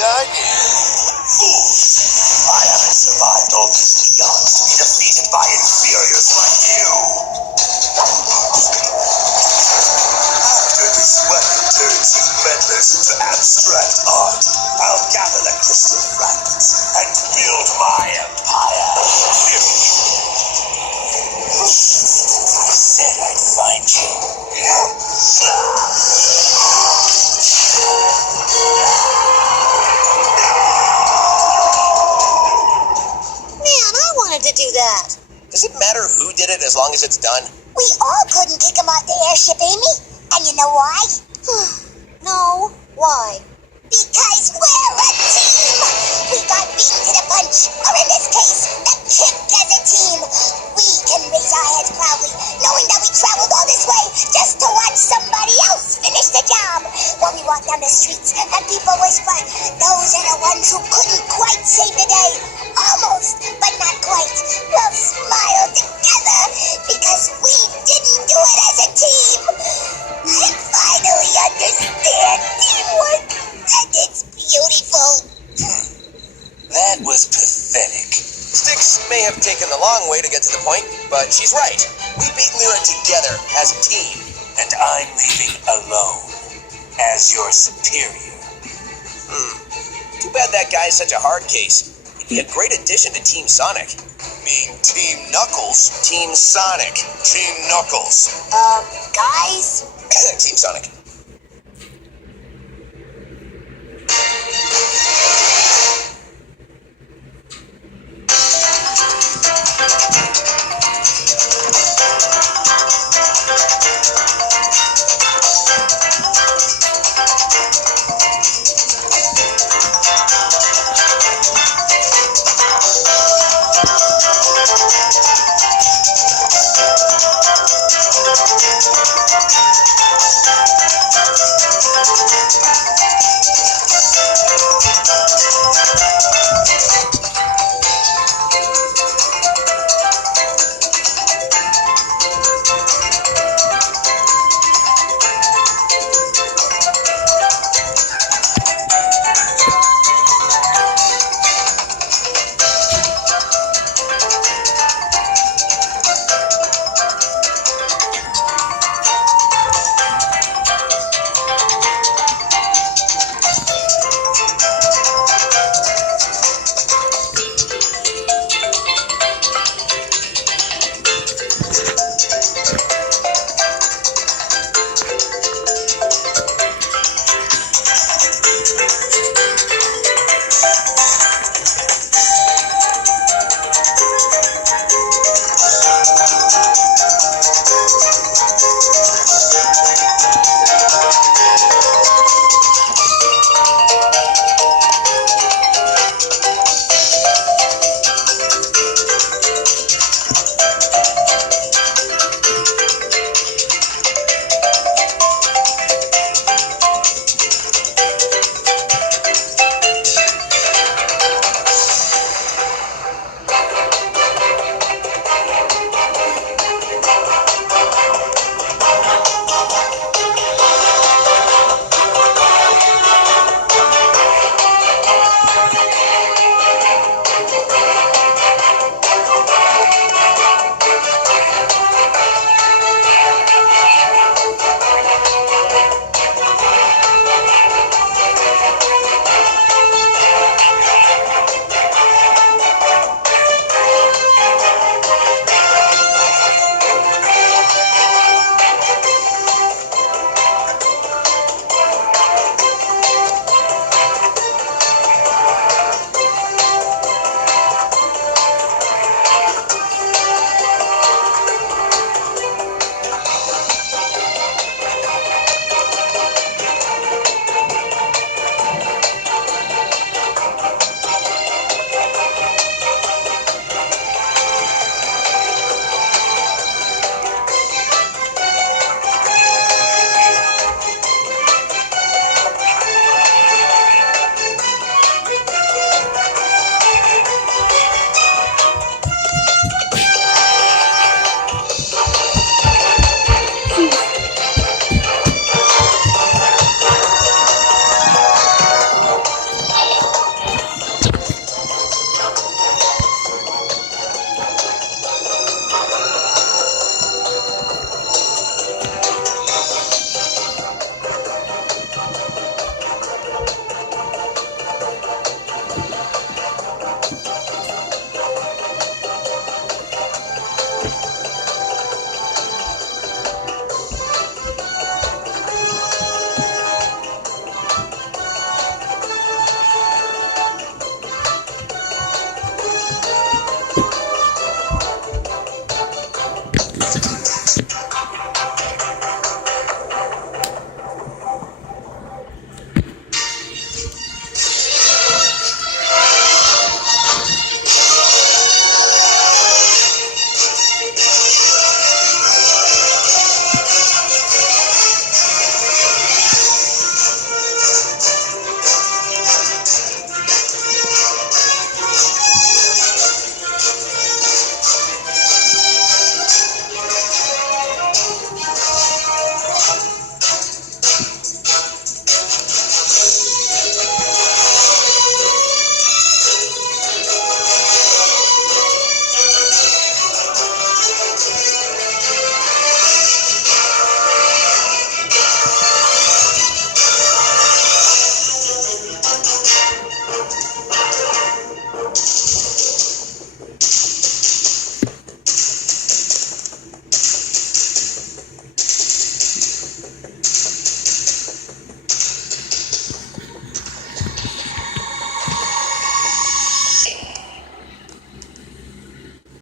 Shiny. Fools! I haven't survived all these eons to be defeated by inferiors like you. After this weapon turns you meddlers into abstract art, I'll gather the crystal fragments and build my empire. I said I'd find you. Man, I wanted to do that. Does it matter who did it as long as it's done? We all couldn't kick him off the airship, Amy. And you know why? No, why? Because we're a team! We got beaten to the punch, or in this case, the kicked as a team. We can raise our heads proudly, knowing that we traveled all this way just to watch somebody else finish the job. When we walk down the streets and people whisper, those are the ones who couldn't quite save the day. Almost, but not quite. We'll smile together because we didn't do it as a team. I finally understand teamwork, and it's beautiful. That was pathetic. Styx may have taken the long way to get to the point, but she's right. We beat Lyra together as a team. And I'm leaving alone as your superior. Too bad that guy's such a hard case. He'd be a great addition to Team Sonic. Mean Team Knuckles? Team Sonic. Team Knuckles. Guys? Team Sonic.